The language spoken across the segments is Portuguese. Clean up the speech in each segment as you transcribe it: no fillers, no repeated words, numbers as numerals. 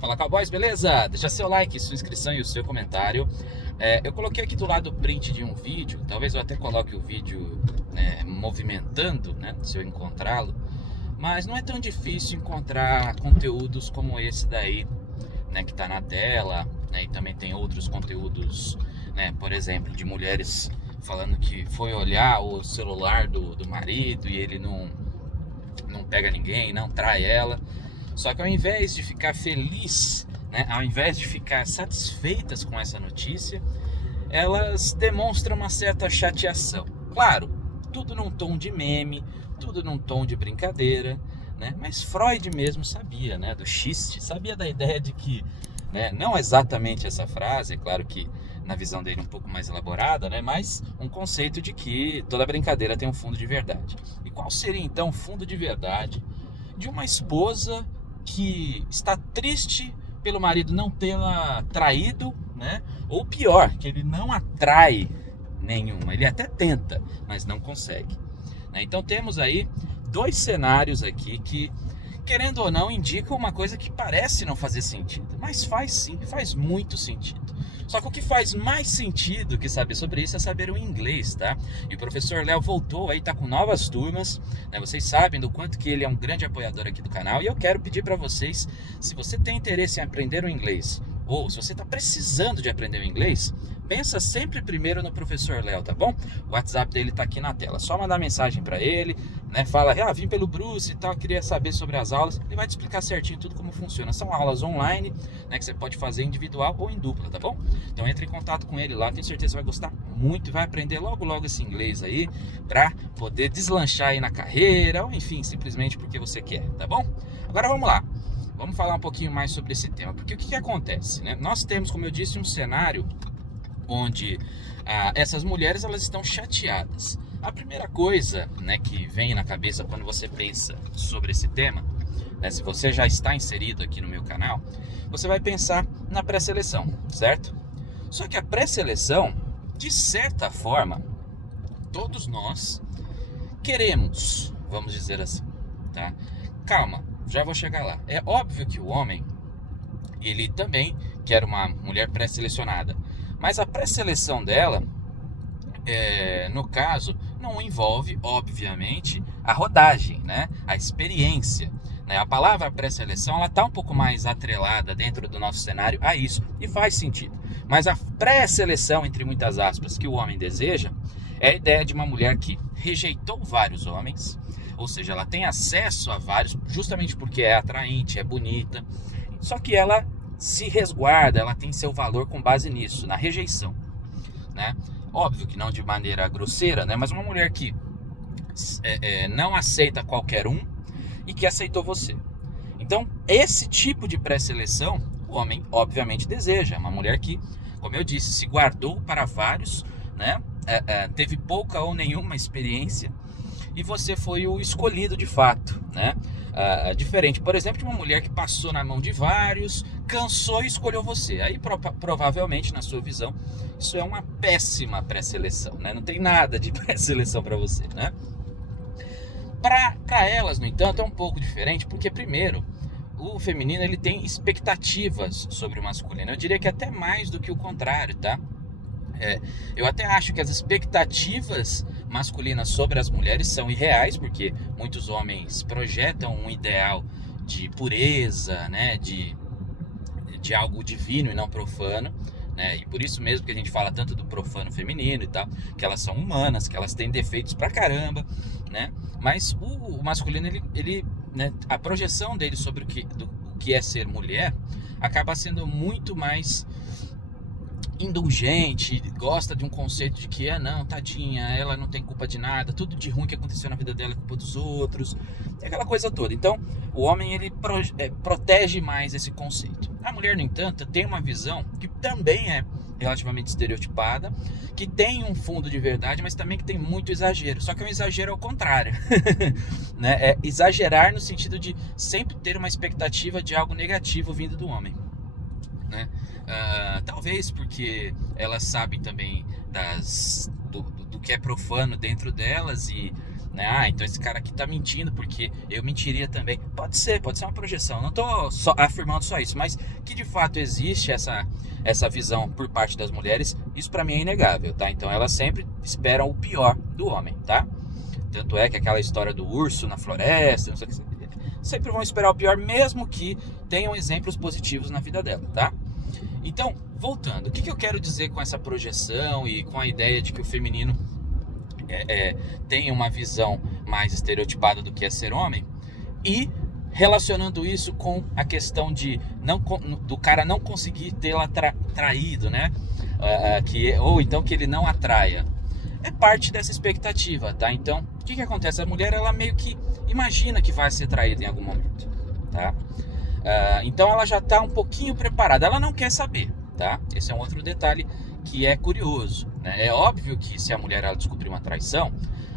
Fala, cowboys, beleza? Deixa seu like, sua inscrição e o seu comentário. Eu coloquei aqui do lado o print de um vídeo. Talvez eu até coloque o vídeo movimentando, né, se eu encontrá-lo. Mas não é tão difícil encontrar conteúdos como esse daí, né, que tá na tela, né, e também tem outros conteúdos, né, por exemplo, de mulheres falando que foi olhar o celular do marido e ele não pega ninguém, não trai ela. Só que ao invés de ficar feliz, né, ao invés de ficar satisfeitas com essa notícia, elas demonstram uma certa chateação. Claro, tudo num tom de meme, tudo num tom de brincadeira, né? Mas Freud mesmo sabia, né, do xiste, sabia da ideia de que, né, não exatamente essa frase, é claro que na visão dele um pouco mais elaborada, né, mas um conceito de que toda brincadeira tem um fundo de verdade. E qual seria então o fundo de verdade de uma esposa que está triste pelo marido não tê-la traído, né? Ou pior, que ele não atrai nenhuma, ele até tenta, mas não consegue, né? Então temos aí dois cenários aqui que, querendo ou não, indicam uma coisa que parece não fazer sentido, mas faz sim, faz muito sentido. Só que o que faz mais sentido que saber sobre isso é saber o inglês, tá? E o professor Léo voltou aí, tá com novas turmas, né? Vocês sabem do quanto que ele é um grande apoiador aqui do canal. E eu quero pedir para vocês, se você tem interesse em aprender o inglês, ou se você está precisando de aprender o inglês, pensa sempre primeiro no professor Léo, tá bom? O WhatsApp dele tá aqui na tela. Só mandar mensagem para ele, né? Fala, vim pelo Bruce e tal, queria saber sobre as aulas. Ele vai te explicar certinho tudo como funciona. São aulas online, né, que você pode fazer individual ou em dupla, tá bom? Então entre em contato com ele lá, tenho certeza que vai gostar muito e vai aprender logo logo esse inglês aí para poder deslanchar aí na carreira, ou enfim, simplesmente porque você quer, tá bom? Agora vamos lá. Vamos falar um pouquinho mais sobre esse tema, porque o que acontece, né? Nós temos, como eu disse, um cenário onde essas mulheres elas estão chateadas. A primeira coisa, né, que vem na cabeça quando você pensa sobre esse tema, né, se você já está inserido aqui no meu canal, você vai pensar na pré-seleção, certo? Só que a pré-seleção, de certa forma, todos nós queremos, vamos dizer assim, tá? Calma, já vou chegar lá. É óbvio que o homem, ele também quer uma mulher pré-selecionada, mas a pré-seleção dela, no caso, não envolve, obviamente, a rodagem, né? A experiência, né? A palavra pré-seleção, ela está um pouco mais atrelada dentro do nosso cenário a isso, e faz sentido. Mas a pré-seleção, entre muitas aspas, que o homem deseja, é a ideia de uma mulher que rejeitou vários homens, ou seja, ela tem acesso a vários, justamente porque é atraente, é bonita, só que ela se resguarda, ela tem seu valor com base nisso, na rejeição, né? Óbvio que não de maneira grosseira, né? Mas uma mulher que não aceita qualquer um e que aceitou você. Então, esse tipo de pré-seleção, o homem obviamente deseja. Uma mulher que, como eu disse, se guardou para vários, né? Teve pouca ou nenhuma experiência e você foi o escolhido de fato, né? Diferente, por exemplo, de uma mulher que passou na mão de vários, cansou e escolheu você. Aí provavelmente, na sua visão, isso é uma péssima pré-seleção, né? Não tem nada de pré-seleção para você, né? Para elas, no entanto, é um pouco diferente, porque primeiro, o feminino ele tem expectativas sobre o masculino. Eu diria que até mais do que o contrário, tá? Eu até acho que as expectativas masculinas sobre as mulheres são irreais, porque muitos homens projetam um ideal de pureza, né, de algo divino e não profano, né, e por isso mesmo que a gente fala tanto do profano feminino e tal, que elas são humanas, que elas têm defeitos pra caramba, né, mas o masculino, ele né, a projeção dele sobre o que é ser mulher acaba sendo muito mais indulgente, gosta de um conceito de que não, tadinha, ela não tem culpa de nada, tudo de ruim que aconteceu na vida dela é culpa dos outros, aquela coisa toda. Então, o homem ele protege mais esse conceito. A mulher, no entanto, tem uma visão que também é relativamente estereotipada, que tem um fundo de verdade, mas também que tem muito exagero. Só que é um exagero ao contrário, né? É exagerar no sentido de sempre ter uma expectativa de algo negativo vindo do homem, né? Talvez porque elas sabem também do que é profano dentro delas e né? Ah, então esse cara aqui tá mentindo porque eu mentiria também. Pode ser uma projeção. Não tô só afirmando só isso, mas que de fato existe essa visão por parte das mulheres, isso pra mim é inegável, tá? Então elas sempre esperam o pior do homem, tá? Tanto é que aquela história do urso na floresta, não sei o que, sempre vão esperar o pior, mesmo que tenham exemplos positivos na vida dela, tá? Então, voltando, o que eu quero dizer com essa projeção e com a ideia de que o feminino tem uma visão mais estereotipada do que é ser homem? E relacionando isso com a questão do cara não conseguir tê-la traído, né? Ou então que ele não atraia. É parte dessa expectativa, tá? Então, o que acontece? A mulher, ela meio que imagina que vai ser traída em algum momento, tá? Então ela já está um pouquinho preparada, ela não quer saber, tá? Esse é um outro detalhe que é curioso, né? É óbvio que se a mulher ela descobrir uma traição,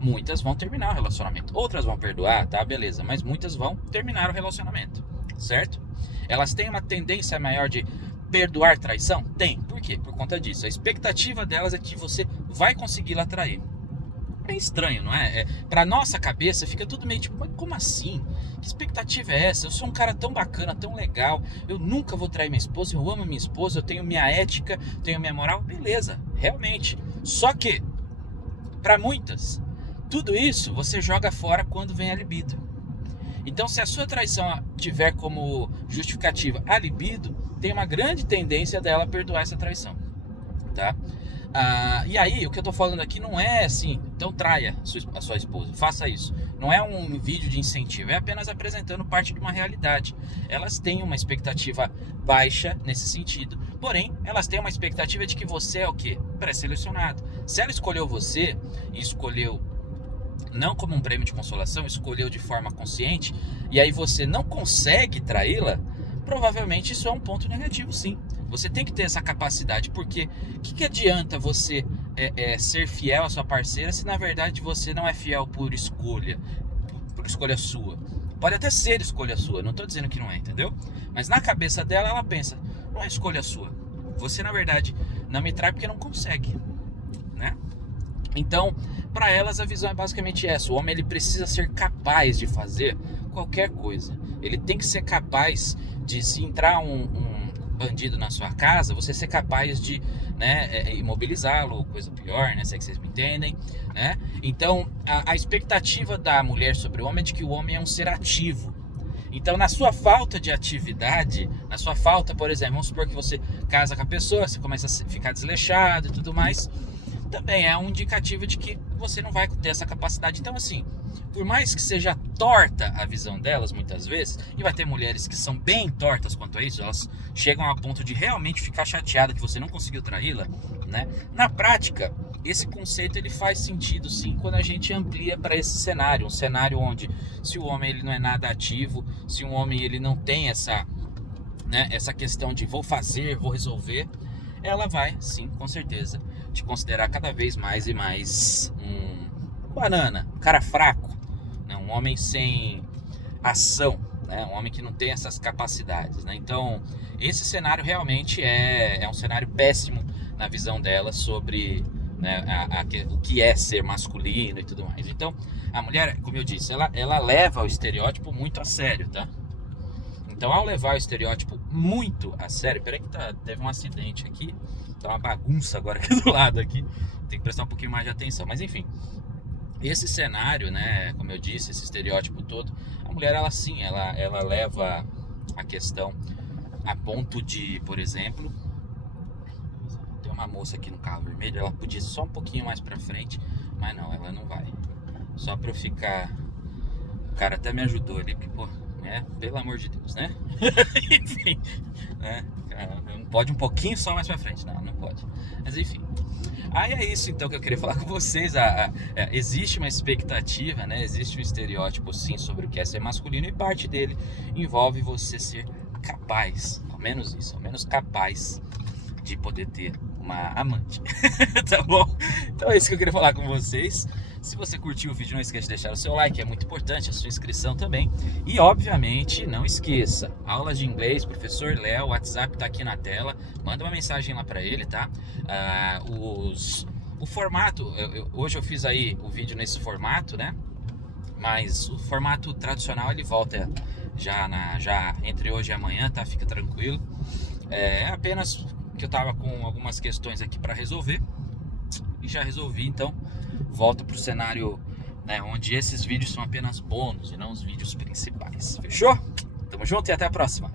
muitas vão terminar o relacionamento, outras vão perdoar, tá? Beleza, mas muitas vão terminar o relacionamento, certo? Elas têm uma tendência maior de perdoar traição? Tem. Por quê? Por conta disso. A expectativa delas é que você vai conseguir lá trair. É estranho, não é? Pra nossa cabeça fica tudo meio tipo, mas como assim? Que expectativa é essa? Eu sou um cara tão bacana, tão legal, eu nunca vou trair minha esposa, eu amo minha esposa, eu tenho minha ética, tenho minha moral, beleza, realmente. Só que, pra muitas, tudo isso você joga fora quando vem a libido. Então, se a sua traição tiver como justificativa a libido, tem uma grande tendência dela perdoar essa traição, tá? E aí, o que eu tô falando aqui não é assim, então traia a sua esposa, faça isso. Não é um vídeo de incentivo, é apenas apresentando parte de uma realidade. Elas têm uma expectativa baixa nesse sentido, porém, elas têm uma expectativa de que você é o quê? Pré-selecionado. Se ela escolheu você e escolheu não como um prêmio de consolação, escolheu de forma consciente, e aí você não consegue traí-la, provavelmente isso é um ponto negativo, sim. Você tem que ter essa capacidade, porque o que adianta você ser fiel à sua parceira se na verdade você não é fiel por escolha sua? Pode até ser escolha sua, não estou dizendo que não é, entendeu? Mas na cabeça dela, ela pensa, não é escolha sua. Você na verdade não me trai porque não consegue, né? Então, para elas a visão é basicamente essa. O homem ele precisa ser capaz de fazer qualquer coisa. Ele tem que ser capaz de, se entrar um bandido na sua casa, você ser capaz de, né, imobilizá-lo, ou coisa pior, né, se é que vocês me entendem, né? Então, a expectativa da mulher sobre o homem é de que o homem é um ser ativo. Então, na sua falta de atividade, na sua falta, por exemplo, vamos supor que você casa com a pessoa, você começa a ficar desleixado e tudo mais, também é um indicativo de que você não vai ter essa capacidade. Então, assim, por mais que seja torta a visão delas muitas vezes, e vai ter mulheres que são bem tortas quanto a isso, elas chegam a ponto de realmente ficar chateada que você não conseguiu traí-la, né? Na prática, esse conceito ele faz sentido sim quando a gente amplia para esse cenário, um cenário onde se o homem ele não é nada ativo, se um homem ele não tem essa, né, essa questão de vou fazer, vou resolver, ela vai sim, com certeza, te considerar cada vez mais e mais um banana, um cara fraco, né? Um homem sem ação, né? Um homem que não tem essas capacidades, né? Então, esse cenário realmente é um cenário péssimo na visão dela sobre, né, o que é ser masculino e tudo mais. Então, a mulher, como eu disse, ela leva o estereótipo muito a sério, tá? Então, ao levar o estereótipo muito a sério, peraí que teve um acidente aqui, tá uma bagunça agora aqui do lado aqui, tem que prestar um pouquinho mais de atenção, mas enfim, esse cenário, né, como eu disse, esse estereótipo todo, a mulher, ela sim, ela leva a questão a ponto de, por exemplo, tem uma moça aqui no carro vermelho, ela podia ir só um pouquinho mais pra frente, mas não, ela não vai, só pra eu ficar, o cara até me ajudou ali, porque, pô, pelo amor de Deus, né? Enfim, né? Não pode um pouquinho só mais pra frente, não pode. Mas enfim. Aí é isso então que eu queria falar com vocês. Existe uma expectativa, né? Existe um estereótipo sim sobre o que é ser masculino, e parte dele envolve você ser capaz, ao menos isso, ao menos capaz de poder ter uma amante. Tá bom? Então é isso que eu queria falar com vocês. Se você curtiu o vídeo, não esqueça de deixar o seu like, é muito importante, a sua inscrição também. E, obviamente, não esqueça, aula de inglês, professor Léo, o WhatsApp tá aqui na tela, manda uma mensagem lá para ele, tá? O formato, hoje eu fiz aí o vídeo nesse formato, né? Mas o formato tradicional ele volta já entre hoje e amanhã, tá? Fica tranquilo. É apenas que eu tava com algumas questões aqui para resolver e já resolvi, então volta pro cenário, né, onde esses vídeos são apenas bônus e não os vídeos principais. Fechou? Tamo junto e até a próxima.